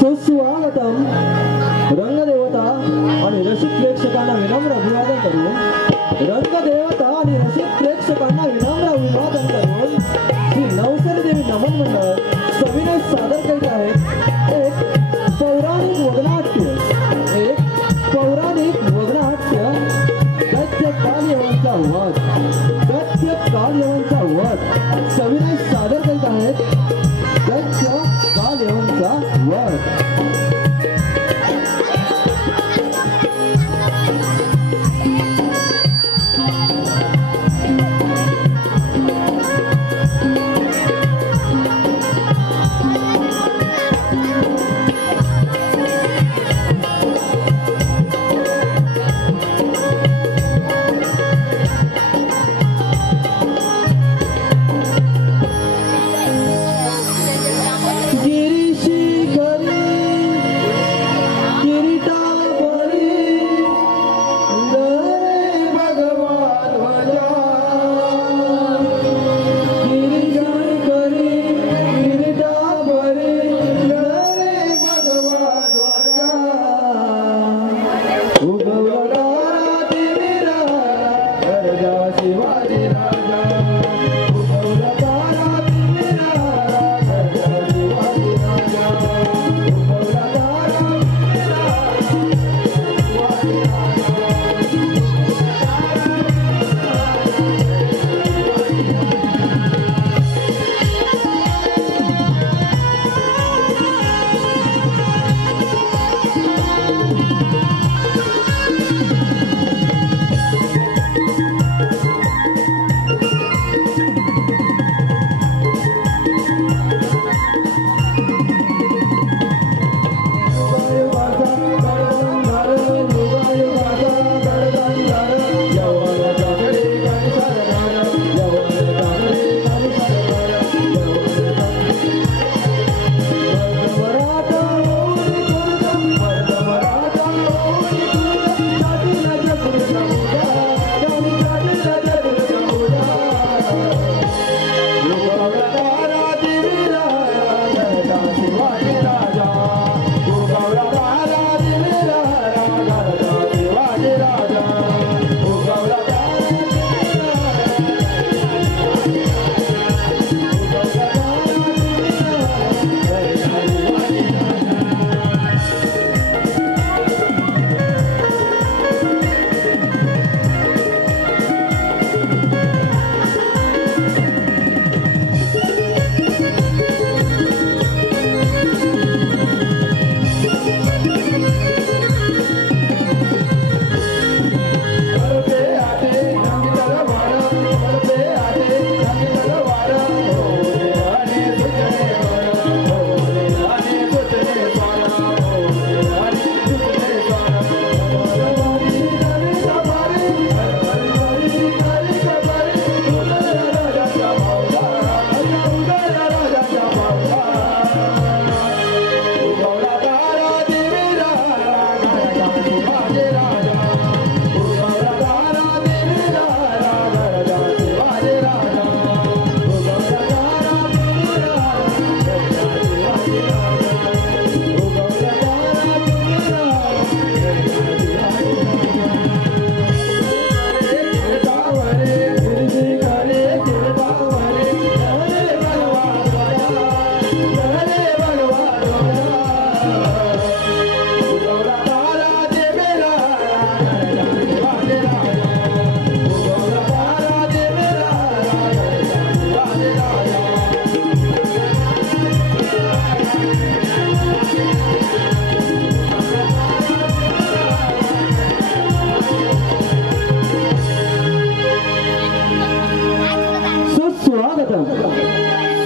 सुस्वागतम रंगदेवता आणि रसिक प्रेक्षकांना विनम्र अभिवादन करून रंगदेवता आणि रसिक प्रेक्षकांना विनम्र अभिवादन करून श्री नवसरी देवी नमन मंडळ सविनय सादर करीत आहेत एक पौराणिक वगनाट्य दैत्य कालयवनचा वध सविनय सादर करीत आहेत दैत्य कालयवनचा वध।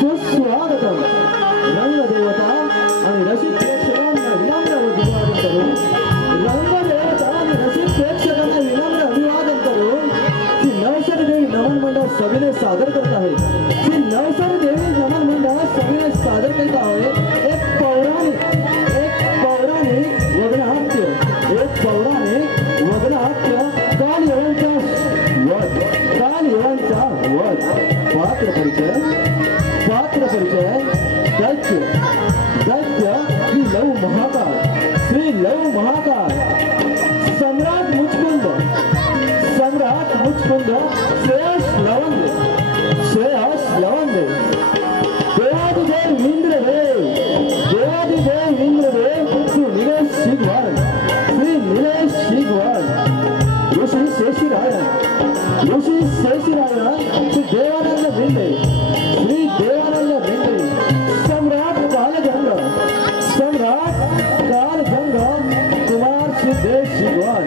सुस्वागतम रंगदेवता आणि रसिक प्रेक्षकांना विनम्र अभिवादन करून रंगदेवता आणि रसिक प्रेक्षकांना विनम्र अभिवादन करून श्री नवसरी देवी नमन मंडळ सविनय सादर करत आहे। श्री नवसरी देवी नमन मंडळ सविनय सादर करीत आहे एक पौराणिक वगनाट्य कालयवनचा वध पात्र परिचय दैत्य लव महाकाल, श्री लव महाकाल, सम्राट मुचकुंद, सम्राट मुचकुंद, श्रेयस लवंदे, श्रेयस लवंदे, देवादिदेव इंद्रदेव, देवादिदेव इंद्रदेव, श्री नीलेश शिगवान, श्री नीलेश शिगवान, ऋषि शेषिरायण, ऋषि शेषिरायण, श्री देवानंद भिंडे, श्री देवानंद भिंडे, सम्राट कालगंगा, सम्राट कालगंगा, कुमार सिद्धेश शिगवान,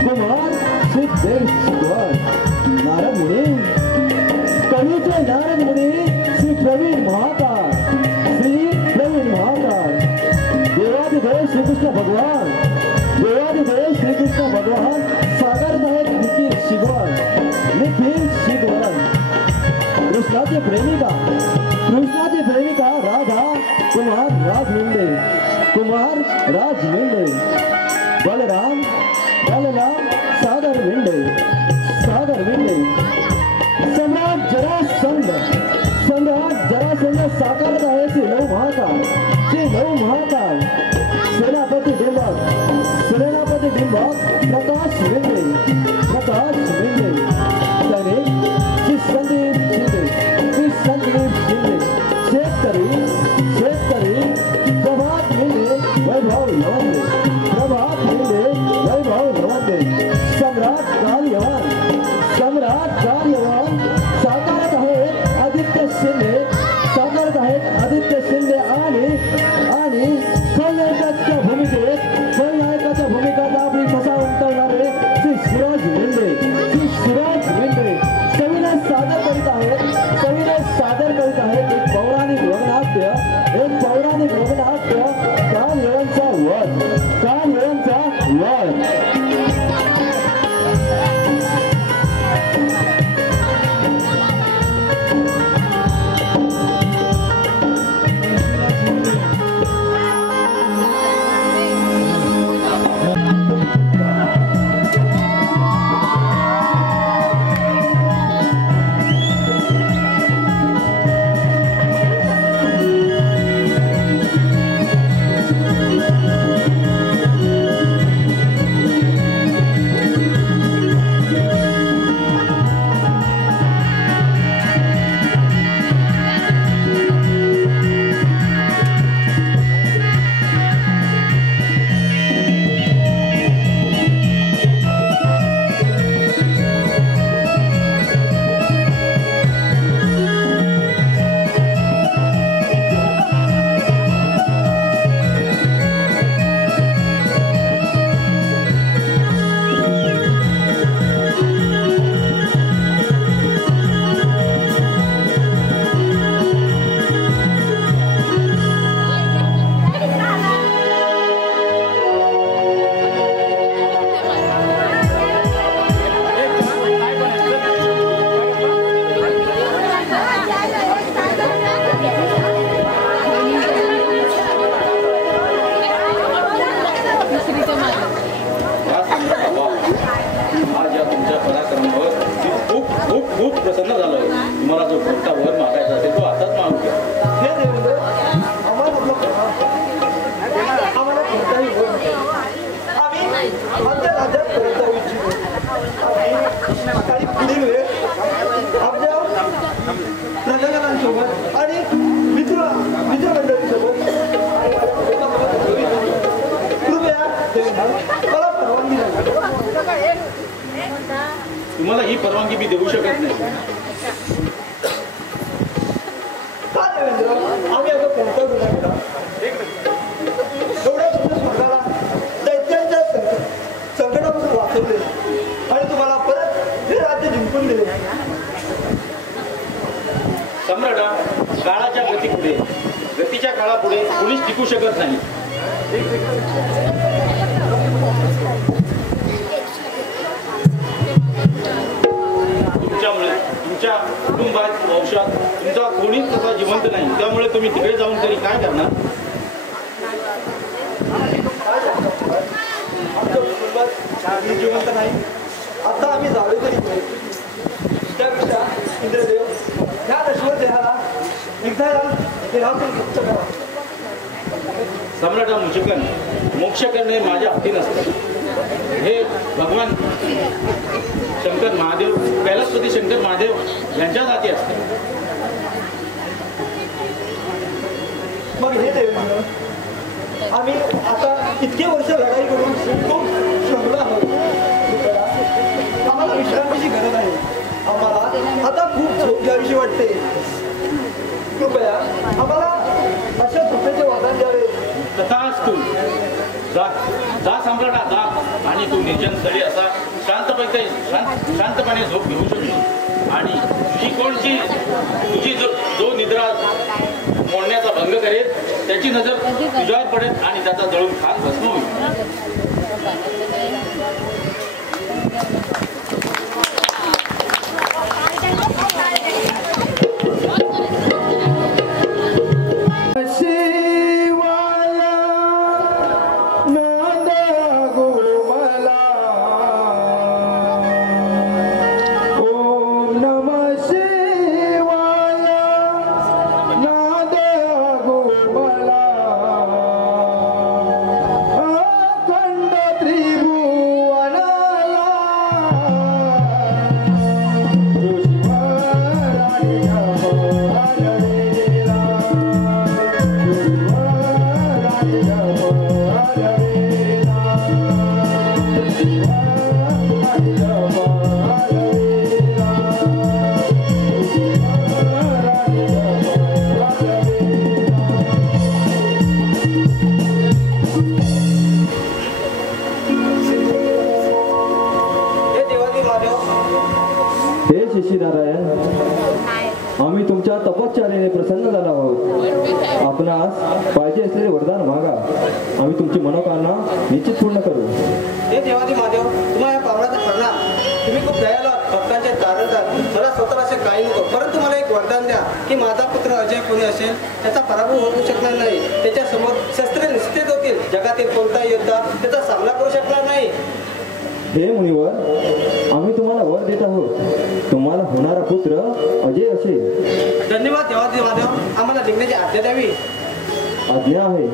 कुमार सिद्धेश शिगवान, नारद मुनि, कविचे नारद मुनि, श्री प्रवीण महाकाल, श्री प्रवीण महाकाल, देवादिदेव श्री कृष्ण भगवान, देवादिदेव श्री कृष्ण भगवान, सागर साहेब निखिल शिगवान, निखिल शिगवान, कृष्णाची प्रेमिका, कृष्णाची प्रेमिका राधा, कुमार राज मिंडे, कुमार राज मिंडे, बलराम, बलराम सागर मिंडे, सागर मिंडे, सम्राट जरासंध, सम्राट जरासंध साकारत आहे श्री लव महाकाल, श्री लव महाकाल, सेनापती डिंबक, सेनापती डिंबक, प्रकाश मिंडे, प्रकाश मिंडे, सैनिक श्री संदीप शिंदे, श्री संदीप शिंदे, शेतकरी, शेतकरी, प्रभात मिंडे, वैभव लवंदे, प्रभात मिंडे, वैभव लवंदे, सम्राट कार्यवान, सम्राट कार्यवान, साकारत आहेत आदित्य शिंदे, साकारत आहेत आदित्य शिंदे आणि खलनायकाच्या भूमिकेत, खलनायकाच्या भूमिकेत आपली ठसा उमटवणारे श्री शिराज मिंडे, श्री शिराज मिंडे कवीने सादर करीत आहेत, कवीने सादर करीत आहेत एक पौराणिक लोकनाट्य, एक पौराणिक लोकनाट्य, कालयवनचा वध, कालयवनचा वध. तुम्हाला ही परवानगी मी देऊ शकत नाही. का देवेंद्र, आम्ही आता कोणता गुन्हा केला? एवढ्या तुमच्या स्वर्गाला दैत्यांच्या संकटापासून वाचवले आणि तुम्हाला परत हे राज्य जिंकून दिले. सम्राटा, काळाच्या गतीपुढे, गतीच्या काळापुढे कोणीच टिकू शकत नाही. तुमच्यामुळे तुमच्या कुटुंबात वंशात तुमचा कोणीच तसा जिवंत नाही. त्यामुळे तुम्ही तिकडे जाऊन तरी काय करणार? आमच्या कुटुंबात जिवंत नाही. आता आम्ही जावे तरी त्यापेक्षा इंद्रदेव ह्या नश्वर देहाला निघायला देहातून मुक्त करा. सम्राटा मुचकन मोक्ष करणे माझ्या हाती नसतं. हे भगवान शंकर महादेव, कैलासपती शंकर महादेव यांच्याच हाती असते. मग हे देवेंद्र, आम्ही आता इतके वर्ष लढाई करून खूप श्रमलो आहोत. आम्हाला विश्रांतीची गरज आहे. आम्हाला आता खूप झोप घ्यावीशी वाटते. कृपया आम्हाला अशा झोपेचे वरदान द्यावे. तथाच तू जा जा सम्राटा जा, आणि तू निर्जन स्थळी असा शांतपणे झोप घेऊ शकतो. आणि तुझी जो निद्रा मोडण्याचा भंग करेल त्याची नजर तुझ्यावर पडेल आणि त्याचा जळून खाक भस्म होईल. आम्ही तुमच्या तपश्चर्येने प्रसन्न झालो आहोत. आपणास पाहिजे असलेले वरदान मागा, आम्ही तुमची मनोकामना निश्चित पूर्ण करू. हे देवादी महादेव, तुम्हाला या पावलाचा प्रणाम. तुम्ही खूप दयाळू भक्तांचे तारणतात. मला स्वतःला असे काही नको, परंतु मला एक वरदान द्या की माझा पुत्र अजय कोणी असेल त्याचा पराभव होऊ शकणार नाही. त्याच्यासमोर शस्त्रे निश्चित होतील. जगातील कोणताही योद्धा त्याचा सामना करू शकणार नाही. हे मुनिवर, आम्ही तुम्हाला वर देत आहोत. तुम्हाला होणारा पुत्र अजय असेल. धन्यवाद देवादी महादेव, आम्हाला निघण्याची आज्ञा द्यावी. आज्ञा आहे.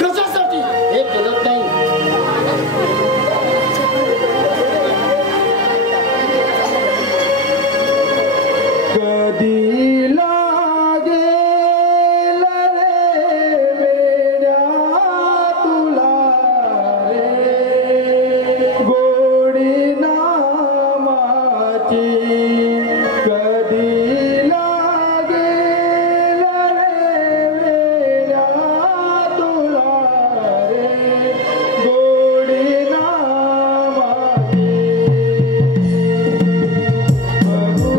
कशासाठी हे कळत नाही. कधी लागेल रे वेड्या तुला रे गोडी नामाची. कधी लागेल रे वेड्या तुला रे गोडी नामाची. बघू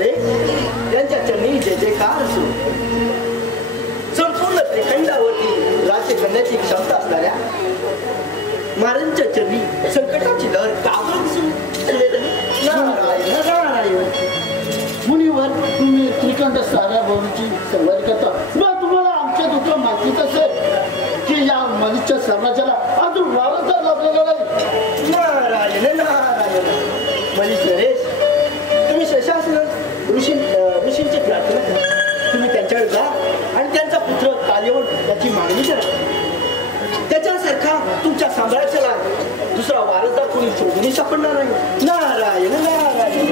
रे यांच्या चरणी जय जयकार असो. संपूर्ण त्रिखंडावरती राज्य करण्याची क्षमता असणाऱ्या महाराजांच्या चरणी संकटाची लहर काबळ दिसून मुनीवर, तुम्ही त्रिकंड साऱ्या भूमीची संवाद करता. मग तुम्हाला आमच्या दुःख माहितीच असेल की या मनुष्य साम्राज्याला अजून वारसदार लाभलेला नाही. नारायण नारायण. मनीष नरेश, तुम्ही शशासन ऋषींची प्रार्थना करा. तुम्ही त्यांच्याकडे जा आणि त्यांचा पुत्र कालियोड याची मागणी करा. त्याच्यासारखा तुमच्या साम्राज्याला दुसरा वारसदार कोणी शोधूनही सापडणार नाही. नारायण नारायण.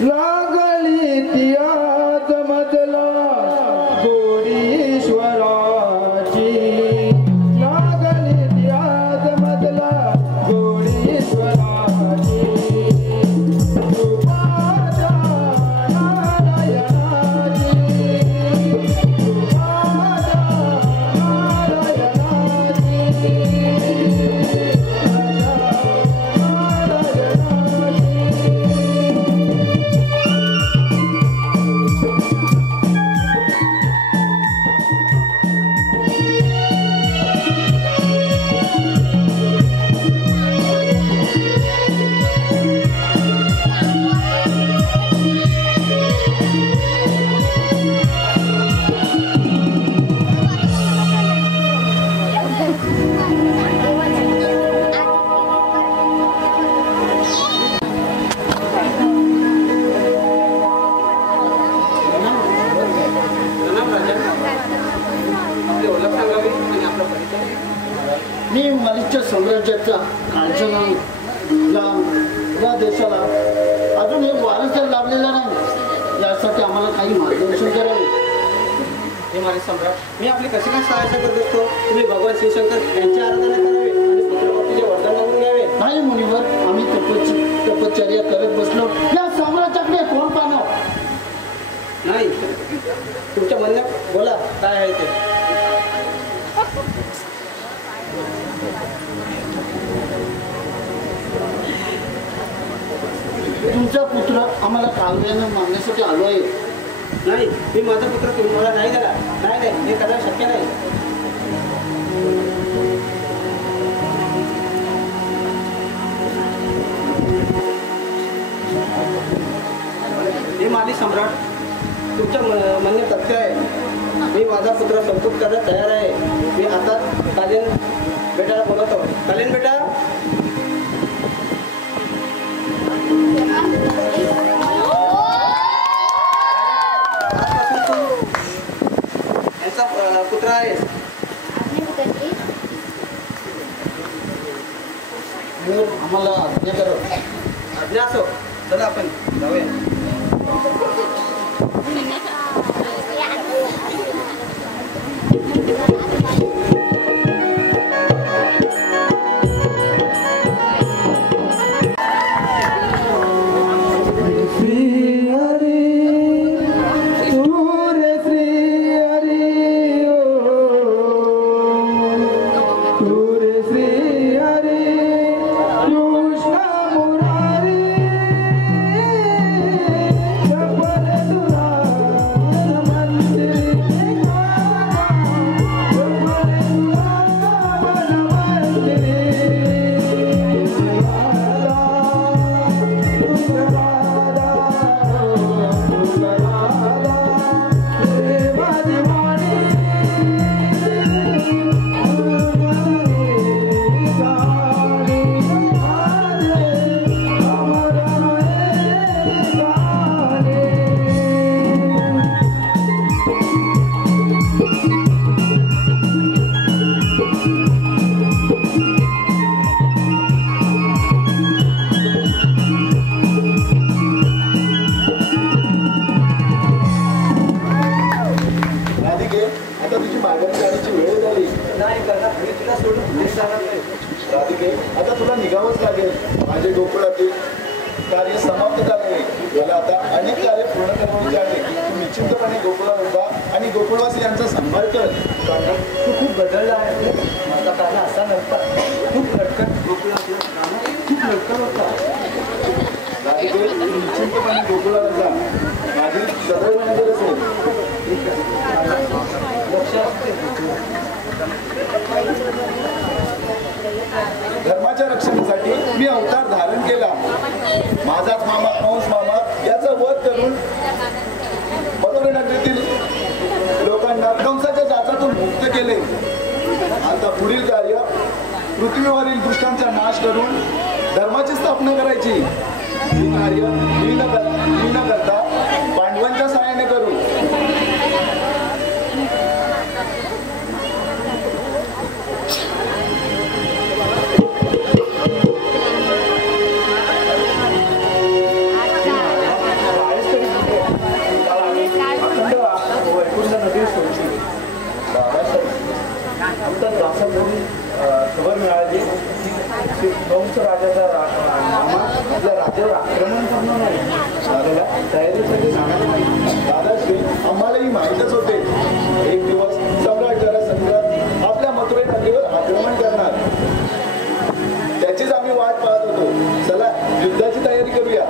लागली तिया जमतला गोडीश्वरा मी मलिच्य साम्राज्याचा कांचना या देशाला अजून हे वारसदार लाभलेला नाही, यासाठी आम्हाला काही मार्गदर्शन करावे. हे माझे सम्राट, मी आपली कशी काय सहायता करत असतो. तुम्ही भगवान शिवशंकर यांची आराधना करावी आणि पुत्रप्राप्तीचे वरदान मागून घ्यावे. नाही मुनिवर, आम्ही तपश्चर्या करत बसलो, या साम्राज्याकडे कोण पाहणार. नाही, तुमच्या म्हणण्यात बोला काय आहे ते. तुमचा पुत्र आम्हाला कालव्यानं मागण्यासाठी आलो आहे. नाही, मी माझा पुत्र तुम्हाला नाही दिला. नाही, हे करणं शक्य नाही. हे माझे सम्राट, तुमच्या म्हणणे तथ्य आहे. मी माझा पुत्र संपूट करण्यास तयार आहे. मी आता कालीन बेटाला बोलवतो. कालीन बेटा, आजपासून तू यांचा पुत्र आहे. आम्हाला आज्ञा करा. आज्ञा असो. चला आपण जाऊया. राधिके, आता तुला निघावंच लागेल. माझे गोकुळातील कार्य समाप्त झाले. मला आता अनेक कार्य पूर्ण करण्याची आहे. तू निश्चिंतपणे गोकुळात जा आणि गोकुळवासी यांचा सांभाळ कर. तू खूप बदलला आहे. माझा काना असा नव्हता. खूप लटकट गोकुळात खूप लटकट होता. राधिके, तू निश्चिंतपणे गोकुळाला जा. माझी सदैव नजर असेल. लक्ष असते. धर्माच्या रक्षणासाठी मी अवतार धारण केला. माझाच मामा कंस मामा याचा वध करून मथुरा नगरीतील लोकांना कंसाच्या जाचातून मुक्त केले. आता पुढील कार्य पृथ्वीवरील दुष्टांचा नाश करून धर्माची स्थापना करायची. ही कार्य मी न करता पांडवांच्या सहाय्याने करू. खबर मिळाली की कंस राजाचा मामा आपल्या राज्यावर आक्रमण करणार आहे. तयारीसाठी दादाश्री, आम्हालाही माहीतच होते एक दिवस सम्राट जरासंध आपल्या मथुरा नगरीवर आक्रमण करणार. त्याचीच आम्ही वाट पाहत होतो. चला युद्धाची तयारी करूया.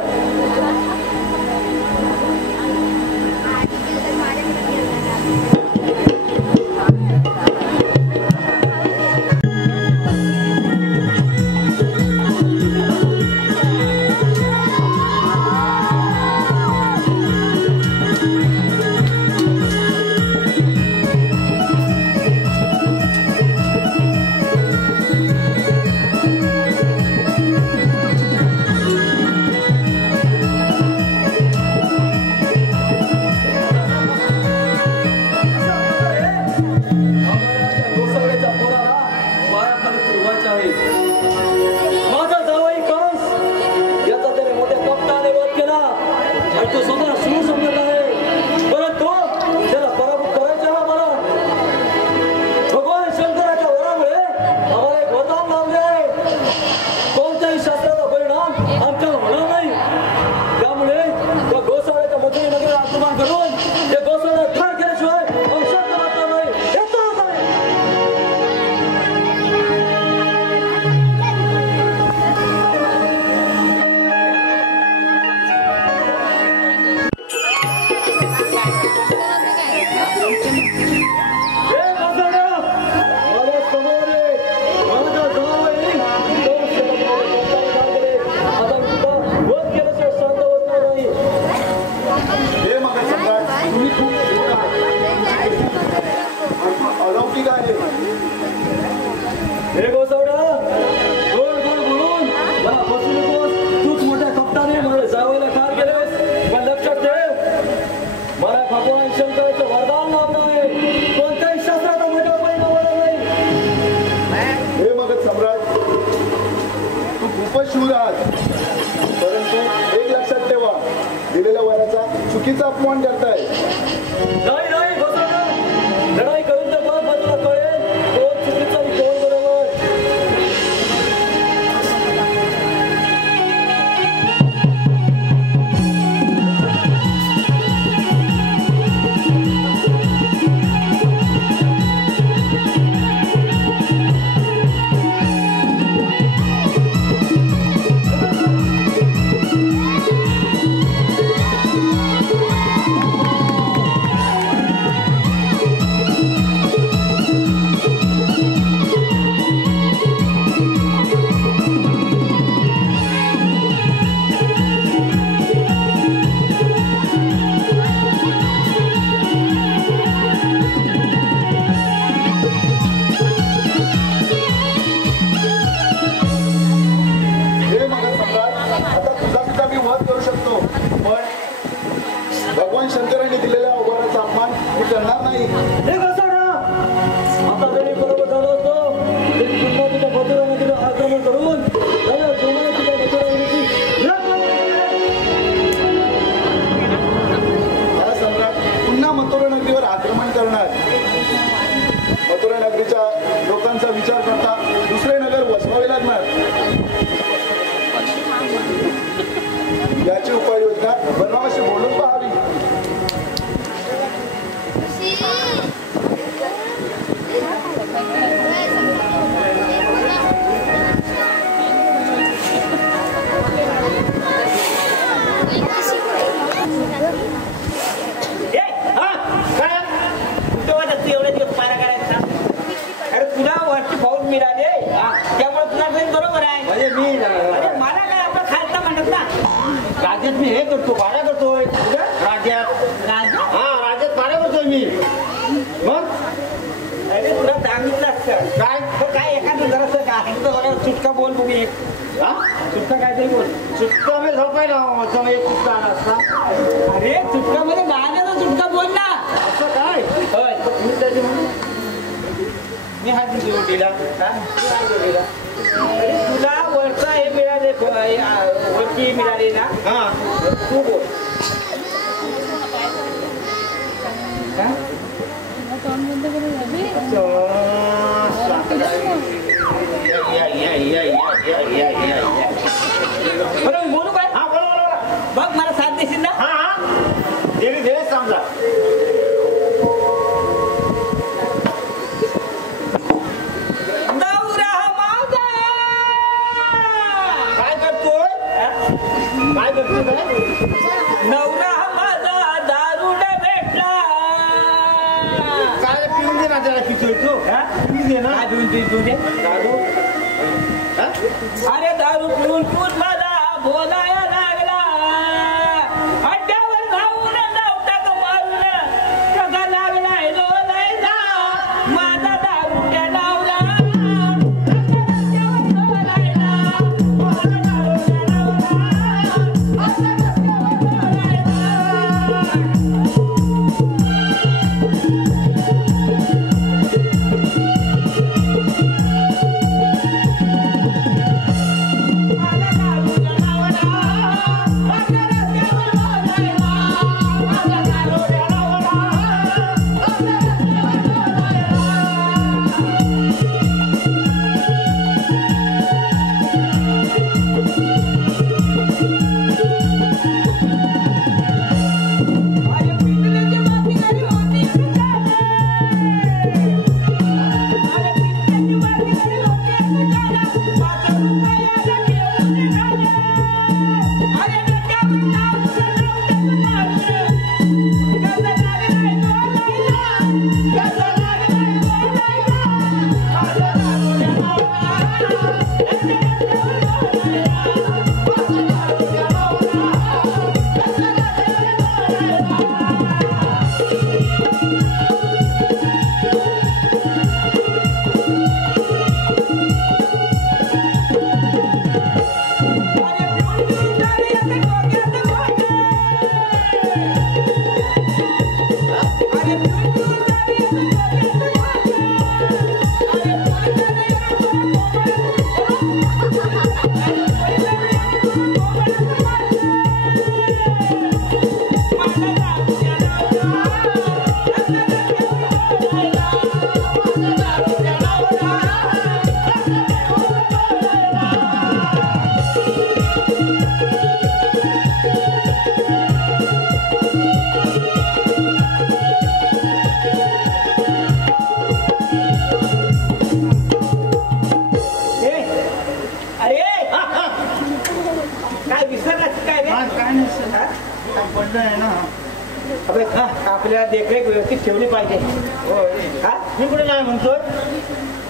मुलीचा अपमान करताय. नाही नाही बसा, लढाई करून तर बघ, तुला कळेल कोण चुकीचा आणि कोण बरोबर. हे मगर सम्राट, आता तुझा सुद्धा मी वध करू शकतो, पण भगवान शंकरांनी दिलेल्या अवघडाचा अपमान मी करणार नाही. हे बसा ना, आता जरी बरोबर झालं असतो तरी पुन्हा तुझ्या मथुरा नदीला आक्रमण करून त्याला तुम्हाला तुझ्या मथुरा नदीची हा सम्राट पुन्हा मथुरा नगरीवर आक्रमण करणार. मथुरा नगरीच्या लोकांचा विचार करता दुसरे नगर वसवावे लागणार. याची उपाययोजना बलरामाशी बोलून पाहावी. एवढे दिवस पारा करायचा. अरे तुला वरती पाऊस मिळाले त्यामुळे तुला काही बरोबर आहे. म्हणजे मी अरे मला काय आपलं खालचा म्हणत ना. राज्यात मी हे करतो, भाडा करतोय राज्यात. हा राज्यात भाडा करतोय मी. मग अरे तुला सांगितलं असतं काय तर काय एखादं जरासं काय चुटका बोल बघू एक. हा चुटका काहीतरी बोल. चुटका मी झोपायला असं एक चुटका आला असता. अरे चुटका मध्ये गाण्याचा चुटका बोल ना. असं काय होय मी हात जोडीला अरे तुला वरचा हे मिळाले वरची मिळाली ना. हा तू बोल. बरोबर मी बोलू काय. हा बोला बघ मला साथ देशील ना. हा हा धीरे धीरे समजा. नवरा माझा काय करतोय काय करतोय काय नवरा माझा दारुड भेटला. काय पिऊन दे ना त्याला पितोय तू पिऊन दे ना. काय पिऊन तू दे दारू हा? अरे दारू पिऊन पिऊन मला बोलायला लागला. अड्ड्यावर जाऊन नवटाक मारून कसा लागलाय लोलायला. माझा दारू त्या लावला. हा आहे ना. अबे आपल्याला देखरेख व्यवस्थित ठेवली पाहिजे. हा मी कुठे नाही म्हणतोय.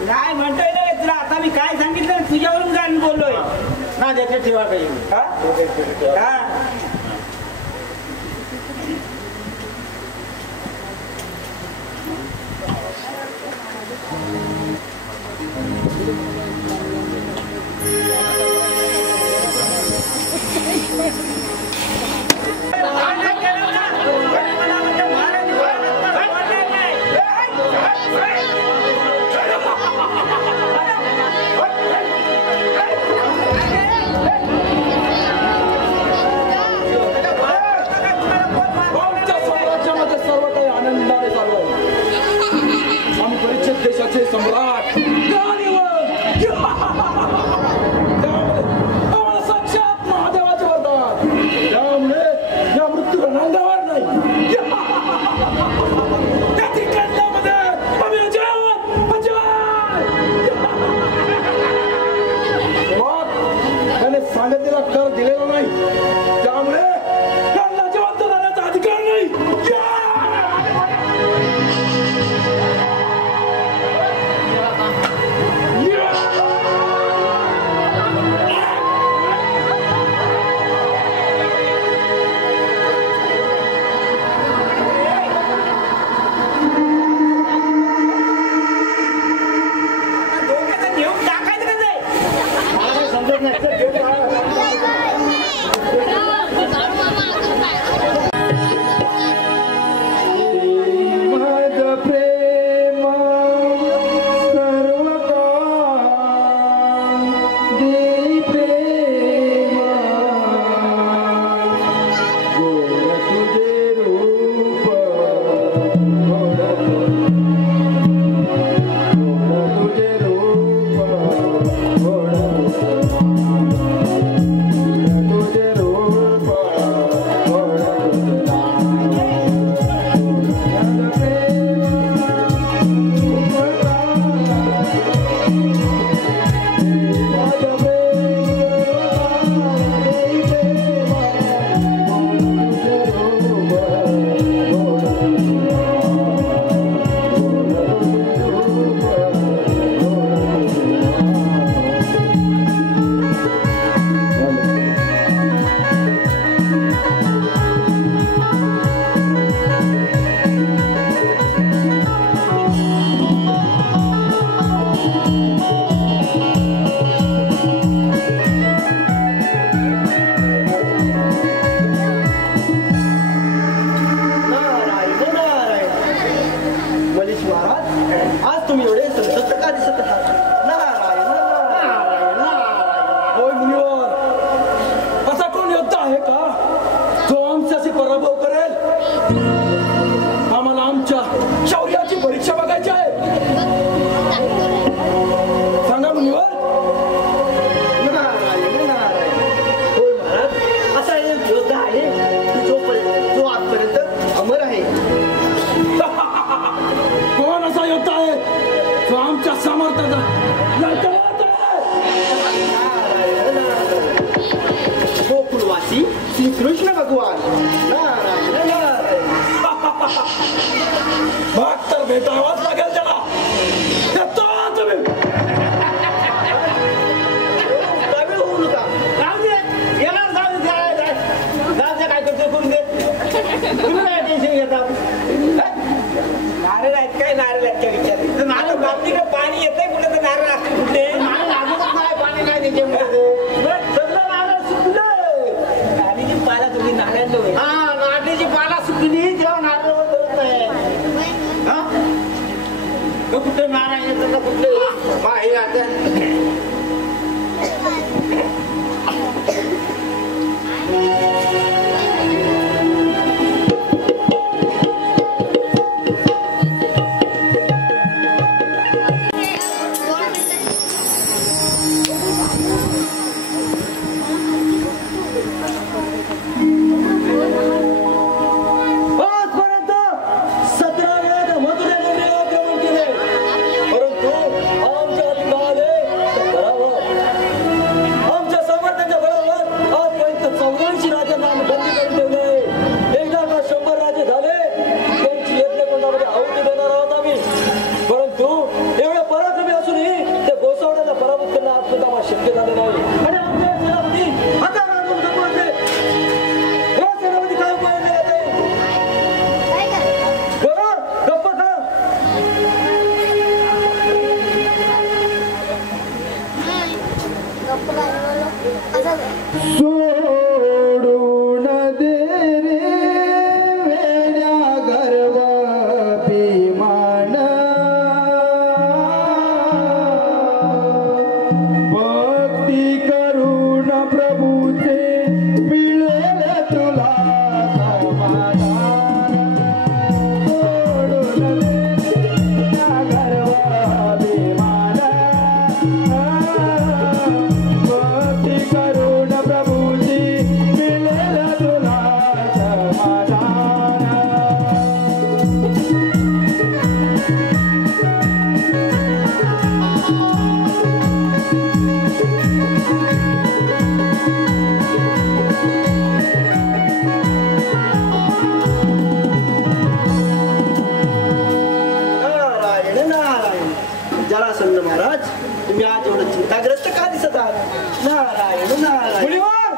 नाही म्हणतोय ना तुला. आता मी काय सांगितलं तुझ्यावरून काय बोललोय ना. देखरेख ठेवा पाहिजे. हा देशाचे सम्राट साक्षात महादेवाचे वरदान. त्यामुळे या मृत्यू रणांगावर नाही त्या त्रिकंडामध्ये आम्ही त्याने सांगितलेला कर दिलेला नाही. त्यामुळे त्यांना जिवंत राहण्याचा अधिकार नाही. श्री कृष्ण भगवान. भाग तर भेटावाच लागेल त्याला. होऊ नका. जाऊ दे. येणार जाऊ दे. काय करतो करून दे. तुम्ही काय टेन्शन घेता. नारळ आहेत काय. नारळ आहेत काय विचार. नारळ बाबतीकडे पाणी येतंय कुठे तर नारळ असते कुठे. नारळ लागतच नाही. पाणी नाही त्याच्यामध्ये. सगळं नारळ सुकलं. नारळीची पाला तुम्ही नारळ. हा नारळीची पाला सुकली तेव्हा नारळ होत नाही. सोडून दे रे वेड्या गर्व अभिमान भक्ती करून प्रभूचे मिळेल तुला समाधान सोडून दे वेड्या गर्व अभिमान भक्ती करून प्रभूची मिळेल तुला समाधान नारायण नारायण. जरासंध महाराज, तुम्ही आज एवढं चिंताग्रस्त का दिसत आहात? नारायण नारायण. मुनिवर,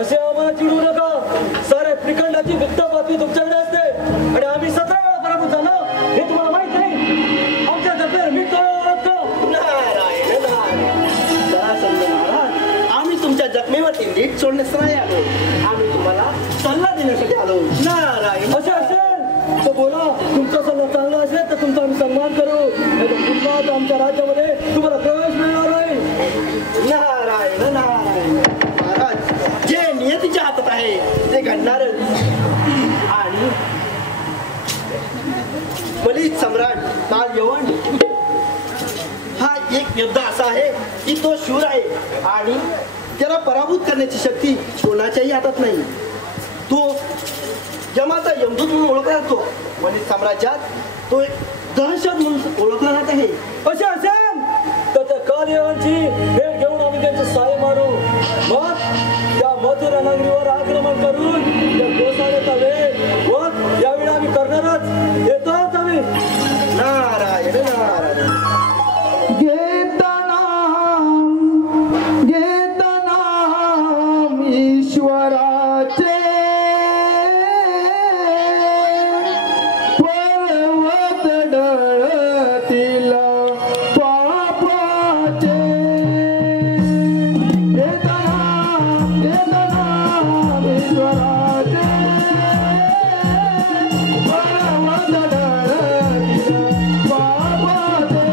असे आम्हाला चिडू नका. सारे त्रिखंडाची गुप्त बातमी तुमच्याकडे असते आणि आम्ही 17 वेळा पराभूत झालो हे तुम्हाला माहित नाही. आमच्या जपेर मी नारायण नारायण. जरासंध महाराज, आम्ही तुमच्या जखमेवरती नीट सोडण्यास नाही आलो, आम्ही तुम्हाला सल्ला देण्यासाठी आलो. नारायण. असे असेल तर बोला. तुमचा सल्ला चांगला असेल तर तुमचा आम्ही सन्मान करू, नाहीतर पुन्हा आमच्या राज्यामध्ये तुम्हाला प्रवेश मिळणार नाही. नारायण नारायण. महाराज, जे नियतीच्या हातात आहे ते घडणारच. आणि बलिष्ठ सम्राट मालयवन हा एक योद्धा असा आहे की तो शूर आहे आणि त्याला पराभूत करण्याची शक्ती कोणाच्याही हातात नाही. तो यमाचा यमदूत म्हणून ओळखला जातो. बलिष्ठ साम्राज्यात तो एक दहशत म्हणून ओळखला जात आहे. असे असेल तर त्या कालयवनची भेट घेऊन आम्ही त्यांचे साय मारू. मग त्या मथुरा नगरीवर आक्रमण करून त्या गोसाव्याचा वेळ व यावेळी आम्ही करणारच. येतोच आम्ही. नारायण नारायण. घेतनाम ईश्वराचे पर्वत डळतील पापाचे. घेतनाम ईश्वराचे पर्वत डळतील पापाचे.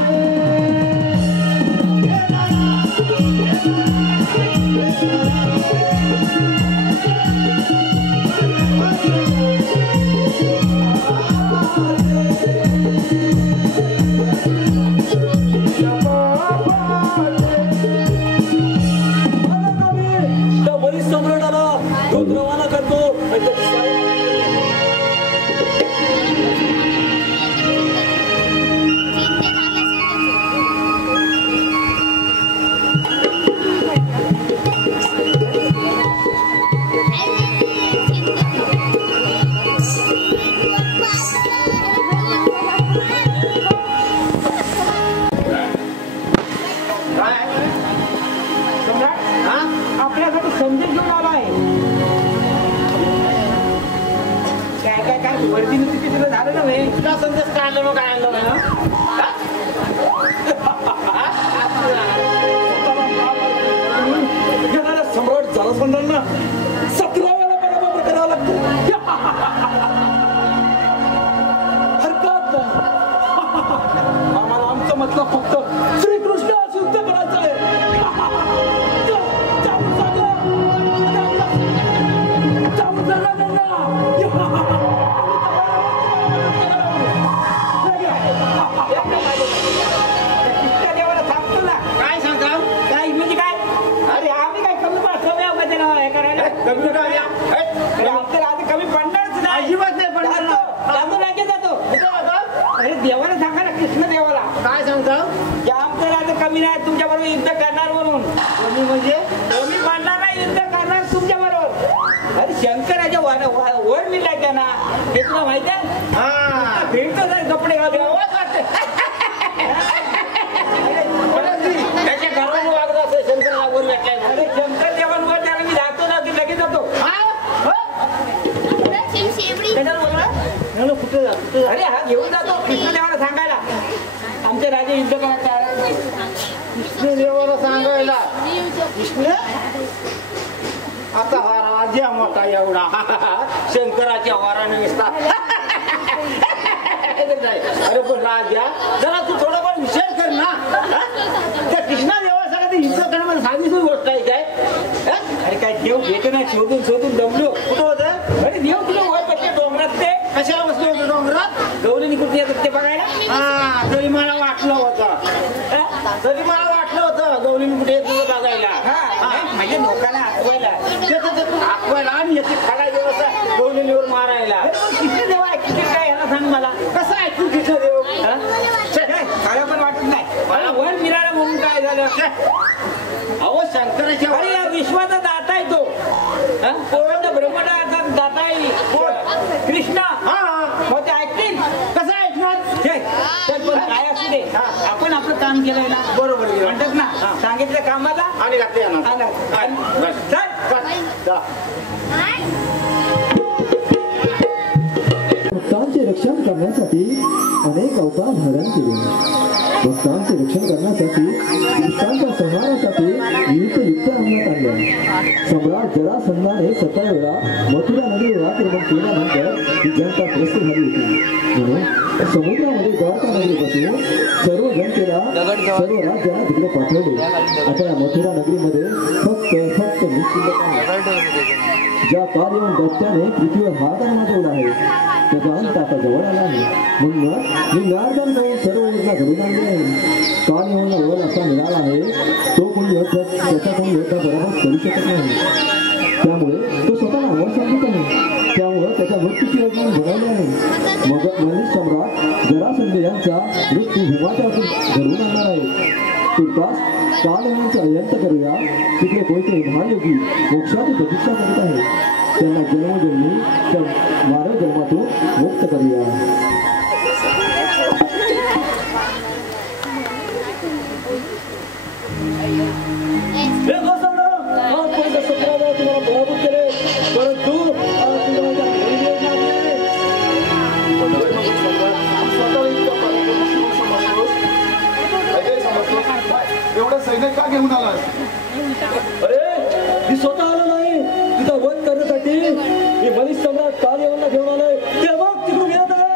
त्या बरीच सम्राटाला दूध रवाना करतो आणि त्याची साय आपल्यासाठी समजून घेऊन आलाय. काय काय काय वरती नुसती तिथं झालं ना भाई. तुला संदेश काय आणलं मग काय आणलं येणाऱ्या सम्राट जरासंधांना 17 वेळा पराभव करावा लागतो. हरकत नाही. आम्हाला आमचं मतलब फक्त श्रीकृष्ण युद्ध करायचं आहे. देवाला थांबतो ना. काय सांगता काय म्हणजे काय? अरे आम्ही काय कमी हे करायला कमी आधी कमी पडणारच नाही. अजिबात नाही पडणार. जातो लागेल जातो. अरे देवाला सांगा ना, कृष्ण देवाला काय सांगता की आमचं राजा कमी नाही, तुमच्या बरोबर युद्ध करणार म्हणून. कमी म्हणजे कमी पडणार नाही, युद्ध करणार तुमच्या बरोबर. अरे शंकराच्या वर मी टाक्या ना, हे तुला माहिती आहे. हा भेटतो कपडे घालून वाटते. त्याच्या घरावर वागत असं शंकराला वर भेटलाय. अरे शंकर देवांवर त्याला मी जातो ना, लगेच जातो. कुठे जातो? अरे हा घेऊन जातो कृष्णदेवाला सांगायला आमचे राजे युद्ध करायला. कृष्णदेवाला सांगायला? कृष्ण आता हा राजा मोठा एवढा शंकराच्या वाराने दिसता. अरे पण राजा जरा तू थोडाफार विचार कर ना. त्या कृष्णा देवासाठी हिंसा करणं साधीच गोष्ट आहे काय. अरे काय देव भेटे ना शोधून शोधून दमलो. कुठं होतं अरे देव तुला वर बसले डोंगरात. ते कशाला बसले होते डोंगरात. गौरीनी कुठे येतात ते बघायला. हा तरी मला वाटलं होतं गौरीनी कुठे येत होतं बघायला. म्हणजे लोकांना आठवायला आणि याची खडा व्यवस्था गौरीनीवर मारायला. किती देव आहे किती काय ह्याला सांग मला. कसं आहे तू किती देव खरं पण वाटत नाही मला. वर मिळालं म्हणून काय झालं. अहो शंकराच्या अरे या विश्वाचा दाता आहे तो. ब्रह्मणाचा दाता आहे कोण कृष्णा. मग ते ऐकतील कसं ऐकणार. पण काय असू दे आपण आपलं काम केलंय ना बरोबर म्हणतात ना. सांगितलं कामाला आणि भक्तांचे रक्षण करण्यासाठी अनेक अवतार धारण केले. भक्तांचे रक्षण करण्यासाठी दुष्टांच्या संहारासाठी विविध युद्ध अंमलात आणल्या. सम्राट जरासंधाने 17 वेळा मथुरा नगरीवर आक्रमण केल्यानंतर ही जनता त्रस्त झाली होती. म्हणून समुद्रामध्ये द्वारका नगरीपासून सर्व जनतेला सर्व राज्यांना तिकडे पाठवले. आता या मथुरा नगरीमध्ये फक्त ज्या काल येऊन दैत्याने पृथ्वीवर हात माजवला आहे त्याचा अंत आता जवळ आला आहे. म्हणून मी नारदान करून सर्व योजना घडून आणली आहे. काल येऊन रोल असा मिळाला आहे तो कोणी योद्धा त्याचा कोणी योद्धा बरोबर करू शकत नाही. त्यामुळे तो स्वतःला अमर समजत नाही. त्यामुळे त्याच्या मृत्यूची योजना बनवली आहे. मग मनीष सम्राट जरासंध यांचा मृत्यू भीमाच्या घडवून आणणार आहे. तुर्तास काल यांचा अंत करूया. तिकडे कोणते महायोगी मोक्षाची प्रतीक्षा करत आहे. त्यांना जन्मोजन्मी त्या मानव जन्मातून मुक्त करूया. तुम्हाला पराभूत केले परंतु एवढं सैन्य का घेऊन आला. अरे मी स्वतः आलो नाही. तिचा वध करण्यासाठी मी मनीष सम्राट काल येऊन घेऊन आलोय. ते बघ तिकडून येत आहे.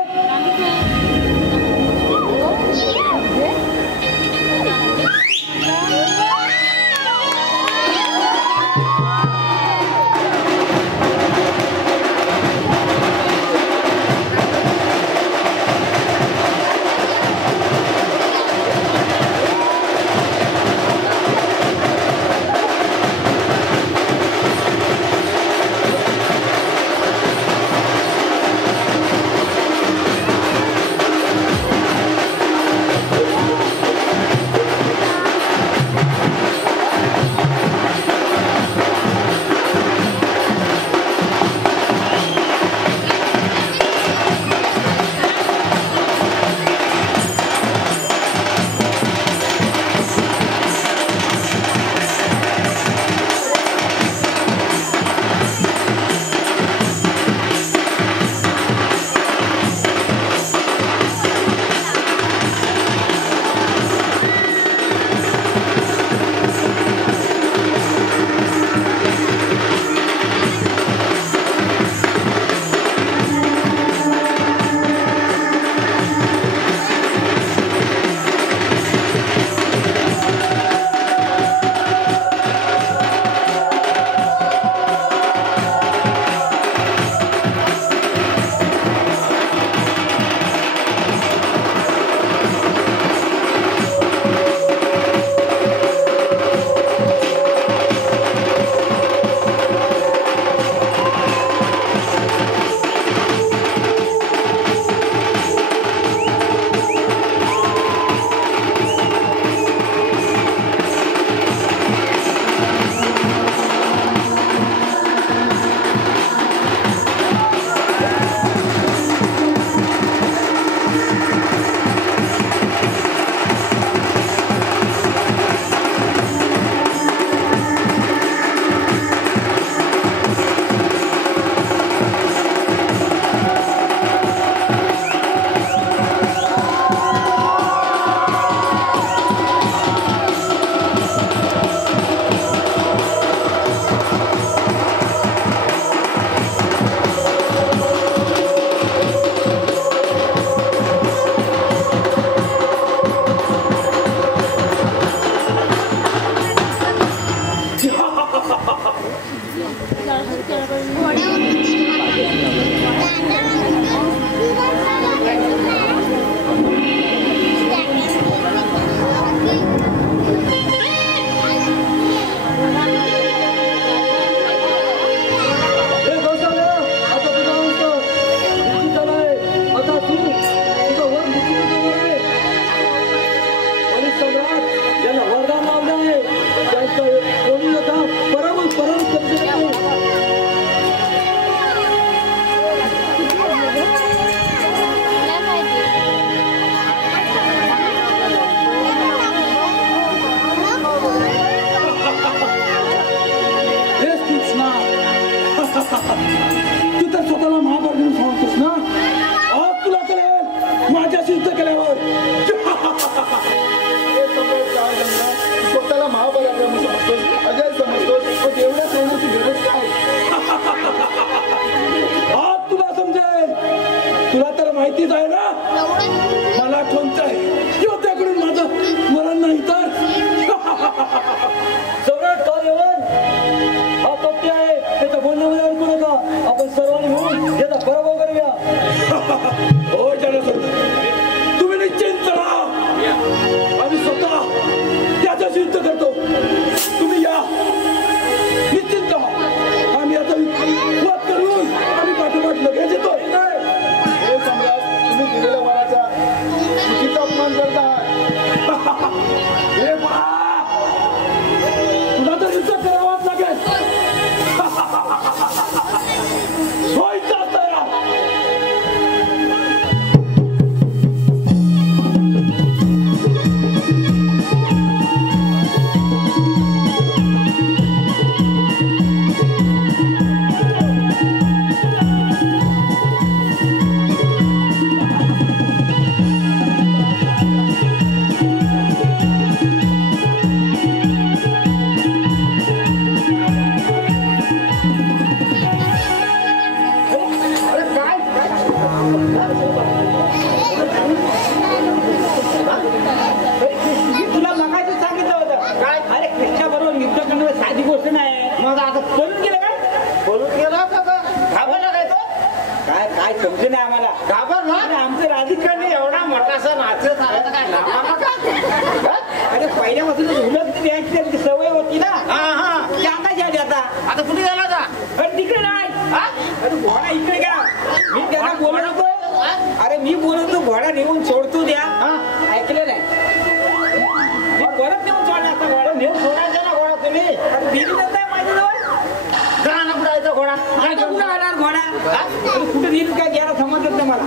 नीट काय घ्यायला समजत नाही मला.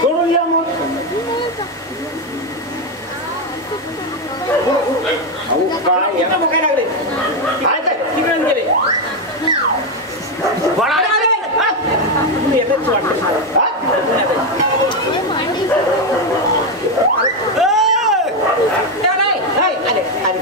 सोडून या मग. काय येतं मग काय लागले काय काय तिकडे गेले येतच वाटत आले आले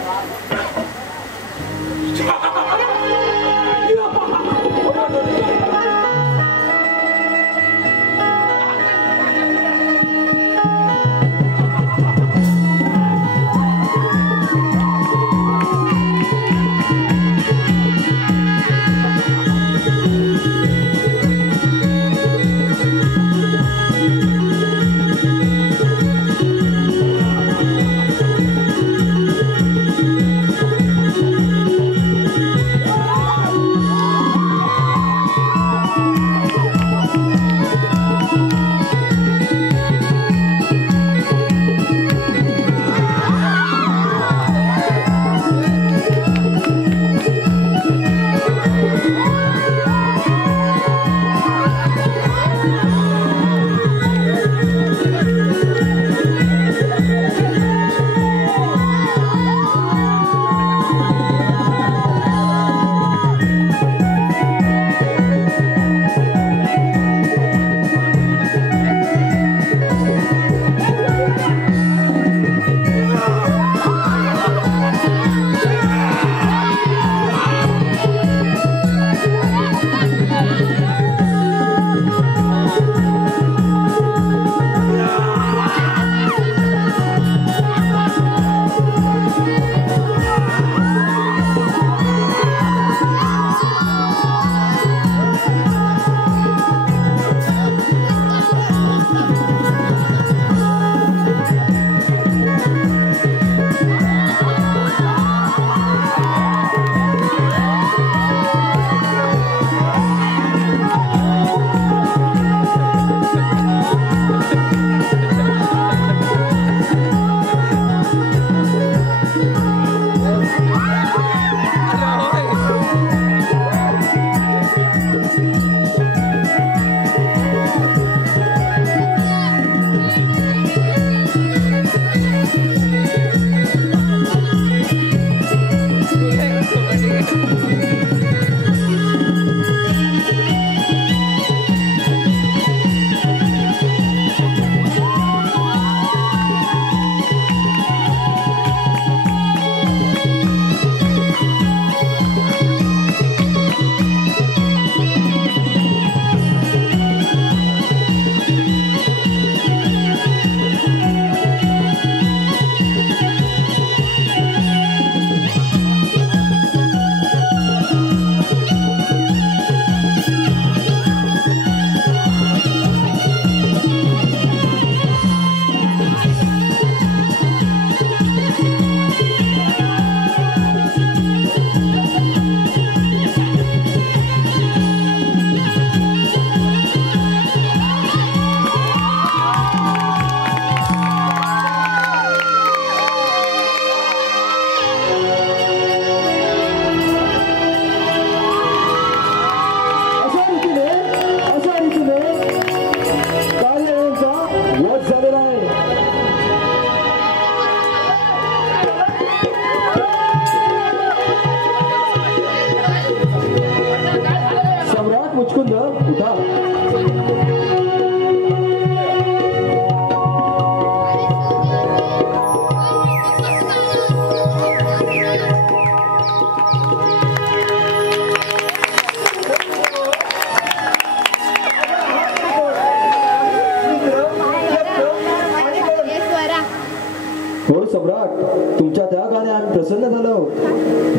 सम्राट, तुमच्या त्यागाने आम्ही प्रसन्न झालो.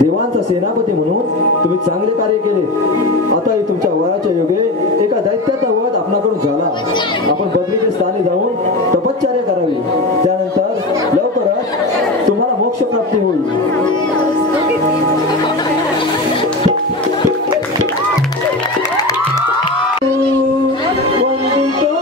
देवांचा सेनापती म्हणून तुम्ही चांगले कार्य केले. आता तुमच्या वयाच्या योगे एका दैत्याचा वध आपणाकडून झाला. आपण बद्रीच्या स्थानी जाऊन तपश्चर्या करावी. त्यानंतर लवकरच तुम्हाला मोक्ष प्राप्ती होईल. वंदितो